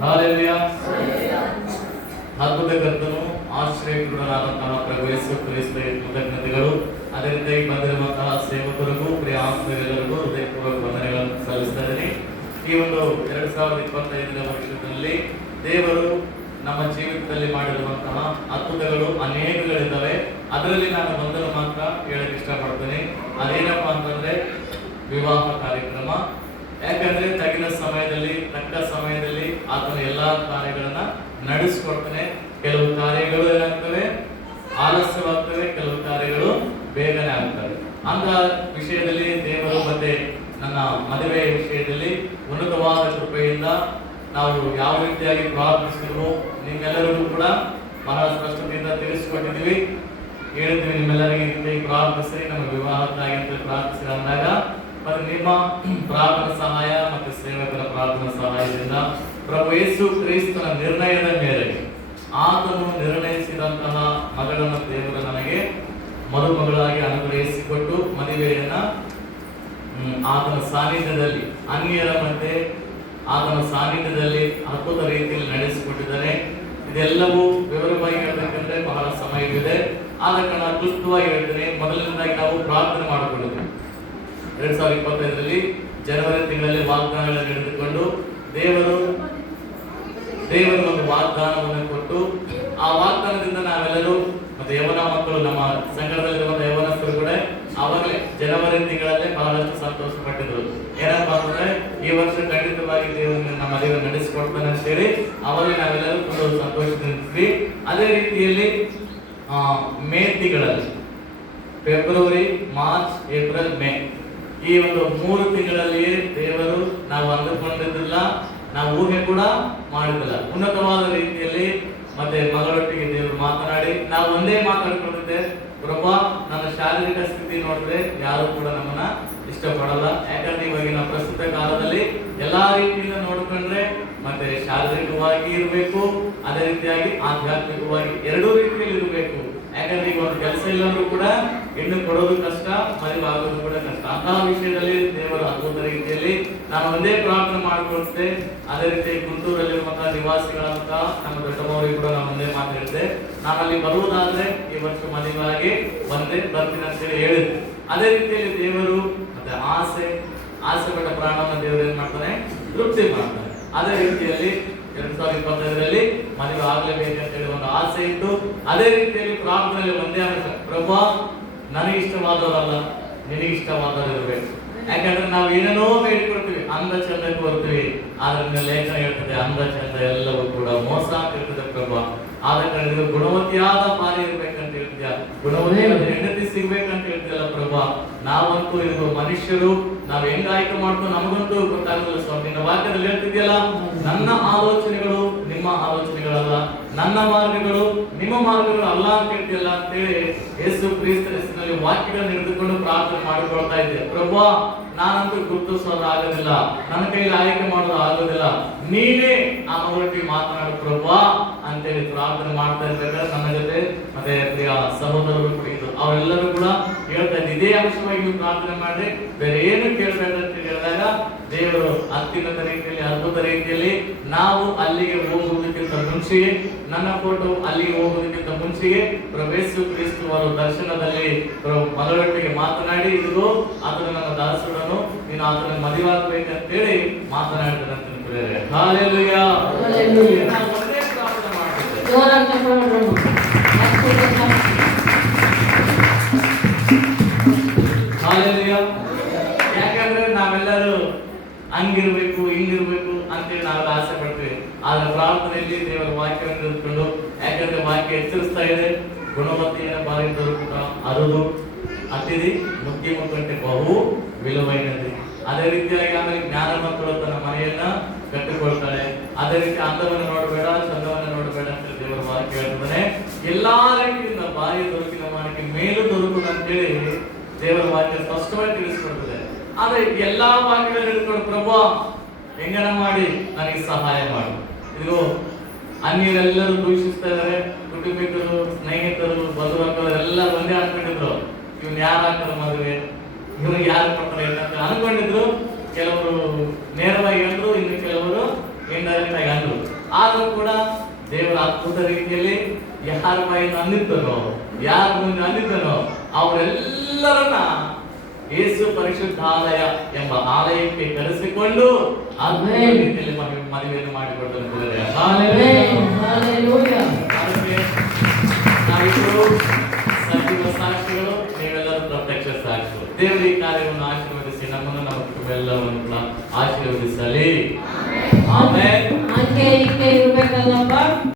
Hallelujah. ಅದ್ಭುತ ಕರ್ತನು ಆಶ್ರಯಕೃತನಾದಂತಹ ಪ್ರಭು ಯೇಸು ಕ್ರಿಸ್ತನಿಗೆ ಕೃತಜ್ಞತೆಗಳು. ಅದೇ ರೀತಿಯಾಗಿ ಬಂದಿರುವಂತಹ ಸೇವಕರಿಗೂ ಪ್ರಿಯ ಆತ್ಮೀಯರೆಲ್ಲರಿಗೂ ಹೃದಯಪೂರ್ವಕ ವಂದನೆಗಳನ್ನು ಸಲ್ಲಿಸ್ತಾ ಇದ್ದೀನಿ. ಈ ಒಂದು 2025ನೇ ವರ್ಷದಲ್ಲಿ ದೇವರು ನಮ್ಮ ಜೀವಿತದಲ್ಲಿ ಮಾಡಿರುವಂತಹ ಅದ್ಭುತಗಳು ಅನೇಕಗಳಿದ್ದಾವೆ. ಅದರಲ್ಲಿ ನಾನು ಒಂದನ್ನು ಮಾತ್ರ ಹೇಳಕ್ಕೆ ಇಷ್ಟಪಡ್ತೀನಿ. ಅದೇನಪ್ಪ ಅಂತಂದ್ರೆ ವಿವಾಹ ಕಾರ್ಯಕ್ರಮ. ಯಾಕಂದ್ರೆ ತಗಿನ ಸಮಯದಲ್ಲಿ ತಕ್ಕ ಸಮಯದಲ್ಲಿ ಆತನ ಎಲ್ಲಾ ಕಾರ್ಯಗಳನ್ನ ನಡೆಸಿಕೊಡ್ತಾನೆ. ಕೆಲವು ಕಾರ್ಯಗಳು ಏನಾಗ್ತವೆ, ಆಲಸ್ಯವಾಗ್ತವೆ, ಕೆಲವು ಕಾರ್ಯಗಳು ಬೇಗನೆ ಆಗ್ತವೆ. ಅಂತ ವಿಷಯದಲ್ಲಿ ದೇವರು ಮತ್ತೆ ನನ್ನ ಮದುವೆ ವಿಷಯದಲ್ಲಿ ಉನ್ನತವಾದ ಕೃಪೆಯಿಂದ ನಾವು ಯಾವ ರೀತಿಯಾಗಿ ಪ್ರಾರ್ಥಿಸಿದ್ರು ನಿಮ್ಮೆಲ್ಲರಿಗೂ ಕೂಡ ಬಹಳ ಸ್ಪಷ್ಟತೆಯಿಂದ ತಿಳಿಸಿಕೊಟ್ಟಿದ್ವಿ, ಹೇಳಿದ್ವಿ. ನಿಮ್ಮೆಲ್ಲರಿಗೆ ರೀತಿಯಾಗಿ ಪ್ರಾರ್ಥಿಸಿ ನಮ್ಮ ವಿವಾಹಕ್ಕಾಗಿ ಅಂತ ಪ್ರಾರ್ಥಿಸಿ ಅಂದಾಗ ಮತ್ತೆ ನಿಮ್ಮ ಪ್ರಾರ್ಥನಾ ಸಹಾಯ ಮತ್ತೆ ಸೇವಕರ ಪ್ರಾರ್ಥನಾ ಸಹಾಯದಿಂದ ಪ್ರಭು ಯೇಸು ಕ್ರಿಸ್ತನ ನಿರ್ಣಯದ ಮೇರೆಗೆ ಆತನು ನಿರ್ಣಯಿಸಿದಂತಹ ಮಗಳನ್ನು ದೇವರು ನನಗೆ ಮದುಮಗಳಾಗಿ ಅನುಗ್ರಹಿಸಿಕೊಟ್ಟು ಮದುವೆಯನ್ನ ಆತನ ಸಾನ್ನಿಧ್ಯದಲ್ಲಿ ಅನ್ಯರ ಮಧ್ಯೆ ಆತನ ಸಾನ್ನಿಧ್ಯದಲ್ಲಿ ಅದ್ಭುತ ರೀತಿಯಲ್ಲಿ ನಡೆಸಿಕೊಟ್ಟಿದ್ದಾನೆ. ಇದೆಲ್ಲವೂ ವಿವರವಾಗಿ ಹೇಳಬೇಕಂದ್ರೆ ಬಹಳ ಸಮಯವಿದೆ. ಆದ ಕಾರಣ ಕ್ಲುಪ್ತವಾಗಿ ಹೇಳ್ತೇನೆ. ಮೊದಲನೇದಾಗಿ ನಾವು ಪ್ರಾರ್ಥನೆ ಮಾಡಿಕೊಂಡಿದ್ದೇವೆ. 2025ರಲ್ಲಿ ಜನವರಿ ತಿಂಗಳಲ್ಲಿ ವಾಗ್ದಾನಗಳನ್ನು ಹಿಡಿದುಕೊಂಡು ದೇವರು ಒಂದು ವಾಗ್ದಾನವನ್ನು ಕೊಟ್ಟು ಆ ವಾಗ್ದಾನದಿಂದ ನಾವೆಲ್ಲರೂ ಮತ್ತೆ ಯವನ ಮಕ್ಕಳು ನಮ್ಮ ಸಂಘದಲ್ಲಿರುವಂತ ಯವನಸ್ಥರು ಕೂಡ ಆವಾಗಲೇ ಜನವರಿ ತಿಂಗಳಲ್ಲೇ ಬಹಳಷ್ಟು ಸಂತೋಷ ಪಟ್ಟಿದ್ರು. ಏನಪ್ಪಾ ಅಂತಂದ್ರೆ ಈ ವರ್ಷ ಖಂಡಿತವಾಗಿ ದೇವರು ನಮ್ಮ ಮದುವೆ ನಡೆಸಿಕೊಡ್ತಾನೆ ಅಂತ ಹೇಳಿ ಅವಾಗಲೇ ನಾವೆಲ್ಲರೂ ತುಂಬ ಸಂತೋಷದಿಂದಿದ್ವಿ. ಅದೇ ರೀತಿಯಲ್ಲಿ ಮೇ ತಿಂಗಳಲ್ಲಿ ಫೆಬ್ರವರಿ, ಮಾರ್ಚ್, ಏಪ್ರಿಲ್, ಮೇ ಈ ಒಂದು 3 ತಿಂಗಳಲ್ಲಿ ದೇವರು ನಾವು ಅಂದುಕೊಂಡಿದ್ದಿಲ್ಲ, ನಾವು ಊಹೆ ಕೂಡ ಮಾಡಿದ್ದಿಲ್ಲ. ಉನ್ನತವಾದ ರೀತಿಯಲ್ಲಿ ಮತ್ತೆ ಮಗಳೊಟ್ಟಿಗೆ ದೇವರು ಮಾತನಾಡಿ ನಾವು ಒಂದೇ ಮಾತಾಡ್ಕೊಂಡಿದ್ದೆ, ಪ್ರಭಾ ನನ್ನ ಶಾರೀರಿಕ ಸ್ಥಿತಿ ನೋಡಿದ್ರೆ ಯಾರು ಕೂಡ ನಮ್ಮನ್ನ ಇಷ್ಟಪಡಲ್ಲ. ಯಾಕಂದ್ರೆ ಇವಾಗಿನ ಪ್ರಸ್ತುತ ಕಾಲದಲ್ಲಿ ಎಲ್ಲಾ ರೀತಿಯಿಂದ ನೋಡ್ಕೊಂಡ್ರೆ ಮತ್ತೆ ಶಾರೀರಿಕವಾಗಿ ಇರಬೇಕು, ಅದೇ ರೀತಿಯಾಗಿ ಆಧ್ಯಾತ್ಮಿಕವಾಗಿ ಎರಡೂ ರೀತಿಯಲ್ಲಿ ಇರಬೇಕು. ಯಾಕಂದ್ರೆ ಈಗ ಒಂದು ಕೆಲಸ ಇಲ್ಲಂದ್ರೂ ಕೂಡ ಹೆಣ್ಣು ಕೊಡೋದು ಕಷ್ಟ, ಮದುವೆ ಆಗೋದು ಕೂಡ ಕಷ್ಟ. ಅಂತಹ ವಿಷಯದಲ್ಲಿ ದೇವರ ಅದ್ಭುತ ರೀತಿಯಲ್ಲಿ ನಾನು ಒಂದೇ ಪ್ರಾರ್ಥನೆ ಮಾಡಿಕೊಡ್ತೆ. ಅದೇ ರೀತಿ ಗುಂಟೂರಲ್ಲಿರುವಂತಹ ನಿವಾಸಿಗಳಂತಹ ನಮ್ಮ ದೊಡ್ಡವರಿಗೆ ಕೂಡ ನಾನು ಒಂದೇ ಮಾತಾಡಿದ್ದೆ, ನಾನು ಅಲ್ಲಿ ಬರುವುದಾದ್ರೆ ಈ ವರ್ಷ ಮದುವೆಯಾಗಿ ಬಂದೆ ಬರ್ತೀನಿ ಅಂತೇಳಿ ಹೇಳಿದ್ದೆ. ಅದೇ ರೀತಿಯಲ್ಲಿ ದೇವರು ಮತ್ತೆ ಆಸೆ ಪಟ್ಟ ಪ್ರಾಣವನ್ನು ದೇವರು ಏನ್ ಮಾಡ್ತಾನೆ, ತೃಪ್ತಿ ಮಾಡ್ತಾನೆ. ಅದೇ ರೀತಿಯಲ್ಲಿ 2025ರಲ್ಲಿ ಮದುವೆ ಆಗ್ಲೇಬೇಕು ಅಂತ ಹೇಳಿ ಒಂದು ಆಸೆ ಇತ್ತು. ಅದೇ ರೀತಿಯಲ್ಲಿ ಪ್ರಾರ್ಥನೆಯಲ್ಲಿ ಒಂದೇ ಅಂಶ, ಪ್ರಭಾ ನನಗೆ ಇಷ್ಟವಾದವರಲ್ಲ ನಿನಗೆ ಇಷ್ಟವಾದವರು ಇರಬೇಕು. ಯಾಕಂದ್ರೆ ನಾವು ಏನೇನೋ ಬೇಡಿಕೊಡ್ತೀವಿ, ಅಂದ ಚಂದಕ್ಕೆ ಬರ್ತೀವಿ, ಆದ್ರಿಂದ ಲೇಖನ ಹೇಳ್ತದೆ ಅಂದ ಚಂದ ಎಲ್ಲವೂ ಕೂಡ ಮೋಸ ಆಗ್ತಿರ್ತದೆ ಪ್ರಭಾ. ಆದ ಕಾರಣ ಗುಣವತಿಯಾದ ಪಾರಿ ಇರ್ಬೇಕಂತ ಹೇಳ್ತೀಯ, ಗುಣವತಿಯಾದ ಹೆಂಡತಿ ಸಿಗ್ಬೇಕಂತ ಹೇಳ್ತೀಯಲ್ಲ ಪ್ರಭಾ. ನಾವಂತೂ ಇದು ಮನುಷ್ಯರು, ನಾವು ಹೆಂಗ ಆಯ್ಕೆ ಮಾಡ್ತೀವಿ ನಮಗಂತೂ ಗೊತ್ತಾಗಲ್ಲ ಸ್ವಾಮಿ. ನಿನ್ನ ವಾಕ್ಯದಲ್ಲಿ ಹೇಳ್ತಿದ್ಯಲ್ಲ, ನನ್ನ ಆಲೋಚನೆಗಳು ನಿಮ್ಮ ಆಲೋಚನೆಗಳಲ್ಲ, ನನ್ನ ಮಾರ್ಗಗಳು ನಿಮ್ಮ ಮಾರ್ಗಗಳು ಅಲ್ಲ ಅಂತ ಹೇಳ್ತಿಯಲ್ಲ ಅಂತೇಳಿ ಯೇಸು ಕ್ರಿಸ್ತ ಹೆಸರಿನಲ್ಲಿ ವಾಕ್ಯಗಳನ್ನು ಹಿಡಿದುಕೊಂಡು ಪ್ರಾರ್ಥನೆ ಮಾಡಿಕೊಳ್ತಾ ಇದ್ದೆ. ಪ್ರಭಾ ನಾನಂತೂ ಗುರುತಿಸೋದು ಆಗೋದಿಲ್ಲ, ನನ್ನ ಕೈಲಿ ಆಯ್ಕೆ ಮಾಡೋದು ಆಗೋದಿಲ್ಲ, ನೀನೇ ಆ ಮಗುವಿಗೆ ಮಾತನಾಡು ಪ್ರಭಾ ಅಂತೇಳಿ ಪ್ರಾರ್ಥನೆ ಮಾಡ್ತಾ ಇರ್ಬೇಕಾದ್ರೆ ನನ್ನ ಜೊತೆ ಮತ್ತೆ ಪ್ರಿಯ ಸಹೋದರರು ಕೂಡ ಇದ್ರು. ಅವರೆಲ್ಲರೂ ಕೂಡ ಹೇಳ್ತಾ ಇದ್ದ ಇದೇ ಅಂಶವಾಗಿ ನೀವು ಪ್ರಾರ್ಥನೆ ಮಾಡಿ ಬೇರೆ ಏನು ಕೇಳ್ಬೇಡ ಅಂತ ಹೇಳಿದಾಗ ದೇವರು ಅತ್ಯುನ್ನತ ರೀತಿಯಲ್ಲಿ ಅದ್ಭುತ ರೀತಿಯಲ್ಲಿ ನಾವು ಅಲ್ಲಿಗೆ ಹೋಗುವುದಕ್ಕಿಂತ ಮುಂಚೆಯೇ, ನನ್ನ ಫೋಟೋ ಅಲ್ಲಿಗೆ ಹೋಗುವುದಕ್ಕಿಂತ ಮುಂಚೆಯೇ ಪ್ರಭು ಯೇಸು ಕ್ರಿಸ್ತ ಅವರ ದರ್ಶನದಲ್ಲಿ ಮಗಳೊಟ್ಟಿಗೆ ಮಾತನಾಡಿ ಇದಿಗೋ ಆತನು ನನ್ನ ದಾಸರನ್ನು, ನೀನು ಆತನ ಮದುವೆ ಆಗ್ಬೇಕಂತೇಳಿ ಮಾತನಾಡಿದಂತೆ. ಹಾಲೆಲೂಯಾ. ನಾವು ಒಂದೇ ಪ್ರಾರ್ಥನೆ ಮಾಡ್ತಿದ್ದೇವೆ. ಹಾಲೆಲೂಯಾ. ಯಾಕಂದ್ರೆ ನಾವೆಲ್ಲರೂ ಹಂಗಿರ್ಬೇಕು ಹಿಂಗಿರ್ಬೇಕು ಅಂತೇಳಿ ನಾವೆಲ್ಲ ಆಸೆ ಪಡ್ತೀವಿ. ಆದ್ರೆ ಪ್ರಾರ್ಥನೆಯಲ್ಲಿ ದೇವರ ವಾಕ್ಯವನ್ನು ತಿಳ್ಕೊಂಡು, ಯಾಕಂದ್ರೆ ವಾಕ್ಯ ಎಚ್ಚರಿಸ್ತಾ ಇದೆ, ಗುಣವತಿಯ ಬಾರಿ ದೊರಕುತ್ತ ಅರುದು ಅತಿಥಿ ಮುಖ್ಯ ಮುಖಂಟೆ ಬಹು ವಿಲುವೈನది. ಅದೇ ರೀತಿಯಾಗಿ ಆಮೇಲೆ ಜ್ಞಾನ ಮಕ್ಕಳು ತನ್ನ ಮನೆಯನ್ನ ಕಟ್ಟಿಕೊಳ್ತಾಳೆ. ಅದೇ ರೀತಿ ಅಂದವನ್ನು ನೋಡಬೇಡ ಚಂದವನ್ನು ನೋಡಬೇಡ ಅಂತ ದೇವರ ವಾಕ್ಯ ಹೇಳ್ತಾನೆ. ಎಲ್ಲಾ ರೀತಿಯಿಂದ ಬಾಯಿ ದೊರಕಿನ ಮಾಡಕ್ಕೆ ಮೇಲು ದೊರಕುದು ಅಂತೇಳಿ ದೇವರ ವಾಕ್ಯ ಸ್ಪಷ್ಟವಾಗಿ ತಿಳಿಸ್ಕೊಡ್ತದೆ. ಆದ್ರೆ ಎಲ್ಲಾ ವಾಕ್ಯಗಳನ್ನು ಹಿಡ್ಕೊಂಡು ಪ್ರಭಾ ಹೆಂಗನ ಮಾಡಿ ನನಗೆ ಸಹಾಯ ಮಾಡು. ಇದು ಅನ್ಯರೆಲ್ಲರೂ ದೂಷಿಸ್ತಾ ಇದಾರೆ, ಕುಟುಂಬಿಕರು, ಸ್ನೇಹಿತರು, ಬಂಧುವರ್ಗರು ಎಲ್ಲ ಒಂದೇ ಅನ್ಕೊಂಡಿದ್ರು, ಇವ್ನು ಯಾರು ಹಾಕ್ತಾರೆ ಮದುವೆ, ಇವ್ರಿಗೆ ಯಾರು ಕೊಡ್ತಾರೆ ಅಂತ ಅನ್ಕೊಂಡಿದ್ರು. ಕೆಲವರು ನೇರವಾಗಿ ಹೇಳಿದ್ರು, ಇನ್ನು ಕೆಲವರು ಇಂಡೈರೆಕ್ಟ್ ಆಗಿ ಅಂದ್ರು. ಆದ್ರೂ ಕೂಡ ದೇವರ ಅದ್ಭುತ ರೀತಿಯಲ್ಲಿ ಯಾರ ಬಾಯಿಂದ ಅಂದಿದ್ದನೋ, ಯಾರ ಮುಂದೆ ಅಂದಿದ್ದನೋ ಅವರೆಲ್ಲರನ್ನ ಯೇಸು ಪರಿಶುದ್ಧಾಲಯ ಎಂಬ ಆಲಯಕ್ಕೆ ಕರೆಸಿಕೊಂಡು ಅದ್ಭುತ ರೀತಿಯಲ್ಲಿ ಮದುವೆಯನ್ನು ಮಾಡಿಕೊಡ್ತಾರೆ. ನಾವಿಬ್ಬರು ಸಜೀವ ಸಾಕ್ಷಿಗಳು, ನೀವೆಲ್ಲರೂ ಪ್ರತ್ಯಕ್ಷ ಸಾಕ್ಷಿಗಳು. ದೇವರು ಈ ಕಾರ್ಯವನ್ನು ಆಶೀರ್ವದಿಸಿ ನಮ್ಮನ್ನು ನಮ್ಮ ಕುಟುಂಬವೆಲ್ಲವನ್ನು ಕೂಡ ಆಶೀರ್ವದಿಸಲಿ. ಆಮೇಲೆ